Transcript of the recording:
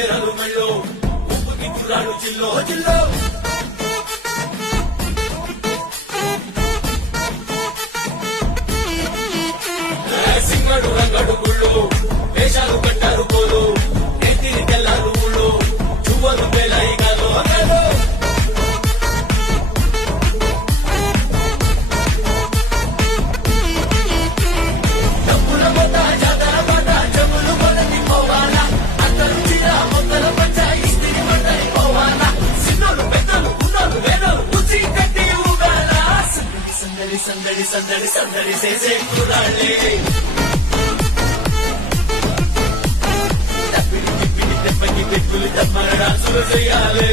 పేరలు మళ్ళో ఉప్పుకి కుర్రాడు జిల్లో జిల్లో సింగడు రంగడు గుళ్ళు వేషాలు కట్టారు పోలు ఎత్తిని తెల్లారు ఊళ్ళు చువ్వలు పేలాయి గాలో గాలో డబ్బుల మొత్త జాతర పాట జములు మొదటి పోవాలా అందరూ చీర మొక్కల పంచ ఇస్తిరి మంటని పోవాలా సిన్నోలు పెద్దలు ఉన్నోలు వేదలు ఉచి కట్టి ఊగాల సందడి సందడి సందడి సందడి చేసే కుర్రాళ్ళే తప్పిడి తిప్పిడి తెప్పకి పెట్టులు తప్పన డాన్సులు చేయాలి